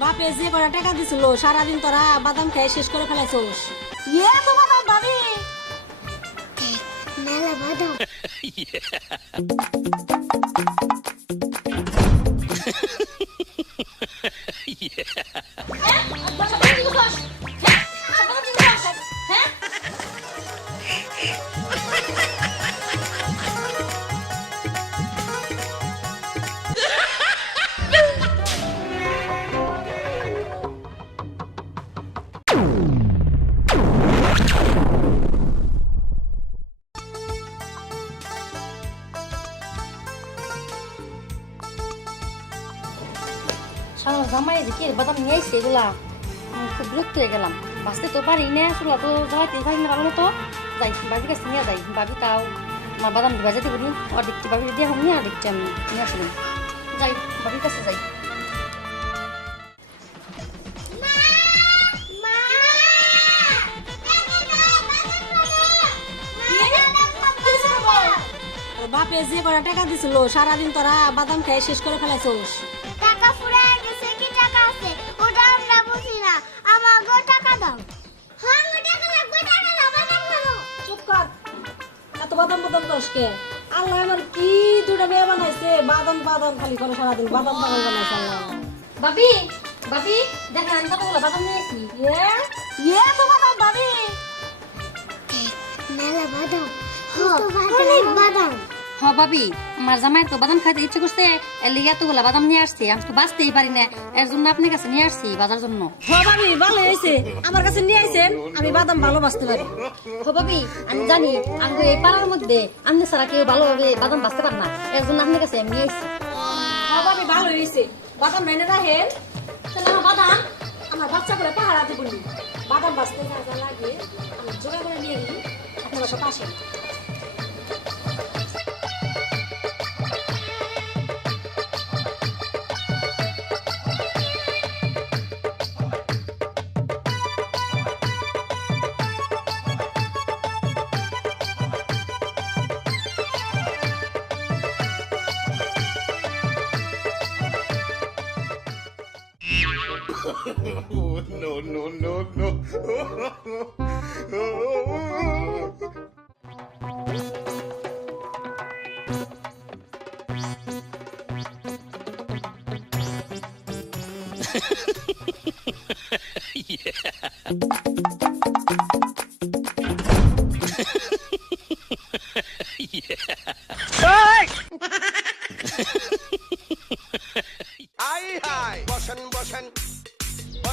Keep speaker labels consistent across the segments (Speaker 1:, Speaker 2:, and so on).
Speaker 1: বাপে যে কটা টাকা দিছিল সারাদিন তোরা বাদাম খেয়ে শেষ করে ফেলাইছোস।
Speaker 2: ইয়ে তো বাদাম ভাবি।
Speaker 3: মেলা বাদাম।
Speaker 2: জামাই যে বাদাম নিয়ে আইছে এগুলা? খুব বিরক্ত হয়ে গেলাম। বাঁচতে তো পারি না আসলে তো যাইতে পারি না ভালো যাই, বাবির কাছে নিয়ে যাই। বাবি তাও আমার বাদাম যেতে বলি অর্ধেকটি বাবির দিয়ে আমি অর্ধেকটি আমি নিয়ে আসব যাই, বাবির কাছে যাই।
Speaker 1: বাপে যে করে টাকা দিছিল, সারাদিন তোরা বাদাম খেয়ে শেষ করে ফেলাইছোস।
Speaker 3: বাদাম
Speaker 1: দশকে। আল্লাহ আমার কি দুটা মেয়ে বানাইছে? বাদাম বাদাম খালি করে সারাদিন বাদাম বাদাম বানাইছে আল্লাহ।
Speaker 2: বাবি বাবি দেখেন আমি কতগুলো বাদাম নিয়েছি।
Speaker 1: ইয়ে
Speaker 2: ইয়ে তো বাদাম বাবি।
Speaker 3: মেলা বাদাম। বাদাম
Speaker 2: হ বাবি আমার জামাইয়ের তো বাদাম খাইতে ইচ্ছে করছে এর লিগে এতগুলা বাদাম নিয়ে আসছি আমি তো বাঁচতেই পারি না এর জন্য আপনার কাছে নিয়ে আসছি বাজার জন্য।
Speaker 1: ভাবি ভালো হয়েছে। আমার কাছে নিয়ে আইছেন আমি বাদাম ভালোবাসতে পারি।
Speaker 2: ও বাবি আমি জানি আমি এই পাড়ার মধ্যে আপনি ছাড়া কেউ ভালোভাবে বাদাম বাঁচতে পারে না এর জন্য আপনার কাছে আমি নিয়ে আসছি।
Speaker 1: ভাবি ভালো হয়েছে। বাদাম মেনে রাখেন তাহলে আমার বাদাম আমার বাচ্চা করে পাহাড় হাতে বলি বাদাম বাঁচতে যা যা লাগে আমি জোগাড় করে নিয়ে গেলি আপনারা সাথে আসেন।
Speaker 4: oh, no, no, no, no.
Speaker 5: oh. yeah. yeah. Hey! Aye, aye.
Speaker 3: Boshan, boshan.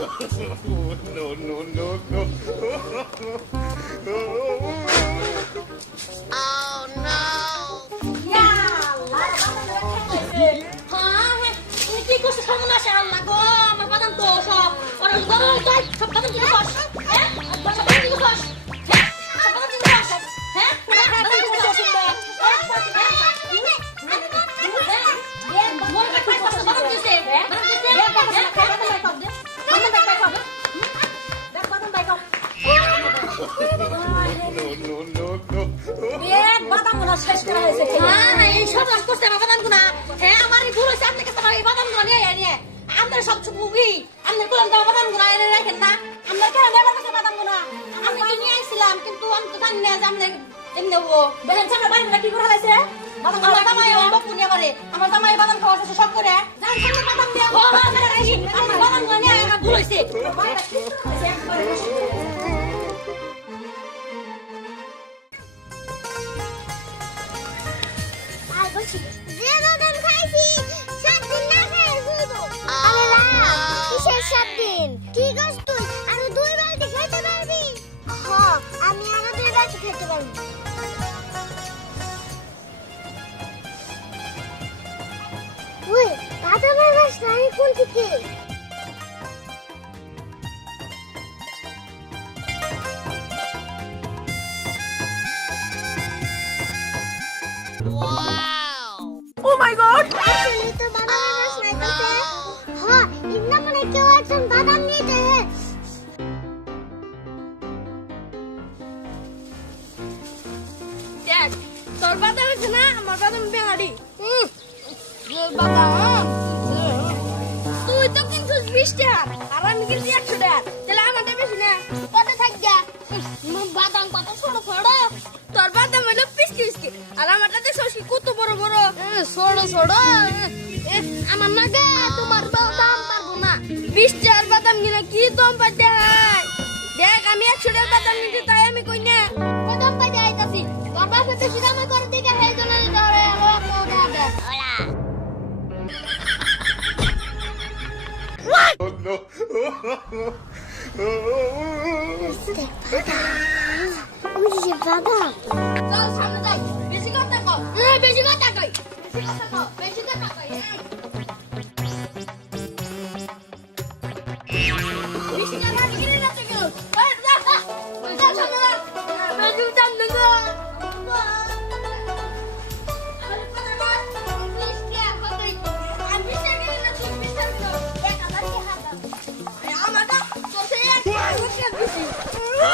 Speaker 4: No, no, no, no.
Speaker 2: হ্যাঁ হ্যাঁ তুমি কি করছ সর্বনাশে আল্লাহ গো আমার বাদাম তো সব ওরা গরম তাই সব বাদাম কিনে বস হ্যাঁ আমার নিয়ে নিয়ে আপনার সব মুভি আপনার কোলাম দেওয়া বাদাম গুনা এনে রাখেন না
Speaker 1: আমরা কেন নেবার কাছে বাদাম মনে হয়
Speaker 2: আমি তো নিয়ে আসছিলাম কিন্তু আমি তো জানি না যে আপনি এমনি নেব
Speaker 1: দেখেন সামনে বাড়ি কি করে হয়েছে বাদাম
Speaker 2: আমার জামাই অল্প পুনিয়া পারে আমার জামাই বাদাম খাওয়া শেষে সব করে যান সামনে বাদাম দিয়ে ও হ্যাঁ হ্যাঁ আমার বাদাম গুনা নিয়ে আমার
Speaker 3: খেতে পারবি। ওই বাদামের গাছ নাই কোন দিকে? বাদাম
Speaker 6: বেহারি। বাদাম তুই তো কিন্তু বিশ টাকা আর আমি কিন্তু একশো টাকা তাহলে আমারটা বেশি না? কত থাকবে? বাদাম কত ছোট ছোট তোর বাদাম হলো পিসকি পিসকি আর আমারটা দেখছিস কি কত বড় বড়। ছোট ছোট আমার না গে তোমার বাদাম পারব না। বিশ টাকার বাদাম গিলে কি দম পাইতে দেখ আমি একশো টাকার বাদাম নিতে তাই আমি কই না? বাদাম পাইতে আইতাছি তোর বাপে বেশি দামে করে দিকে সেই জন্য ধরে
Speaker 4: no.
Speaker 3: ওই Oh no.
Speaker 6: চল সামনে যাই বেশি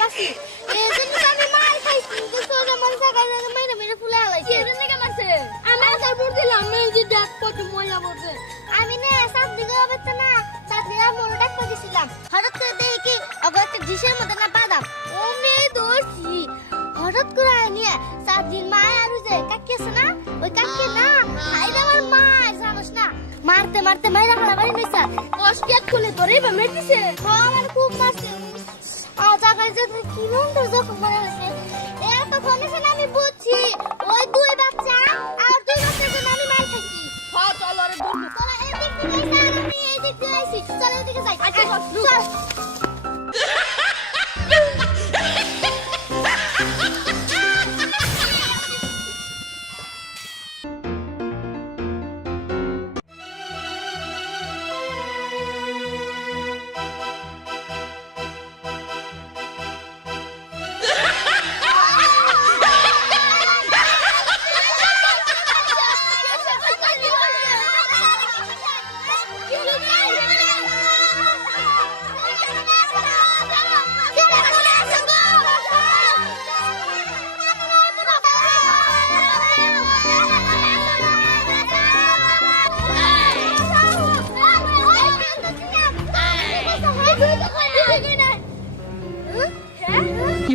Speaker 6: তো
Speaker 3: আমি মার খাইছি কিন্তু তোরা মন সাকা মেরে মেরে ফুলে আলাইছে।
Speaker 6: আমি আসার পর দিলাম এই যে দেখ কত মজা পড়ছে।
Speaker 3: আমি না সাত দিকে হবে তো না সাত দিকে মোর ডাক্তার দিছিলাম। হঠাৎ করে দেখি অগর একটা ডিশের মধ্যে না বাদাম ও মেয়ে দোষী। হঠাৎ করে নিয়ে সাত দিন মায় আর যে কাকি আছে না ওই কাকি না আইলে আমার মা জানোস না। মারতে মারতে মাইরা হারা বাড়ি নিছে
Speaker 6: কষ্টিয়াত খুলে মেটিছে
Speaker 3: হ্যাঁ আমার খুব মারছে। জায়গায় যে কি মন্ত্র যখন মনে হয়েছে। এতক্ষণ এসে আমি বুঝছি ওই দুই বাচ্চা আর দুই বাচ্চার জন্য আমি মার খাইছি
Speaker 6: হ্যাঁ চল আরে
Speaker 3: তোরা এদিক থেকে আমি এই দিক দিয়ে আইছি। চল এদিকে যাই।
Speaker 6: আচ্ছা, চল,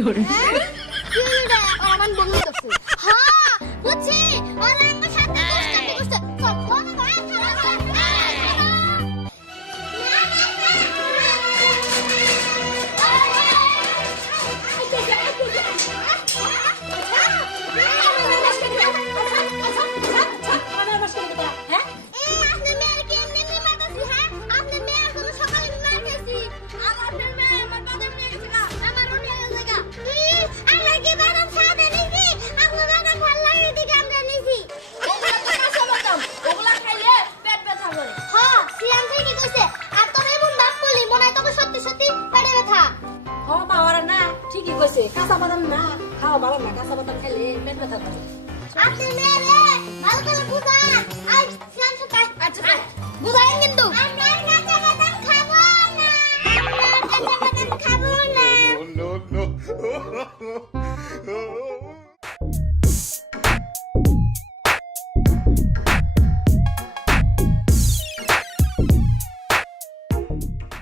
Speaker 3: চল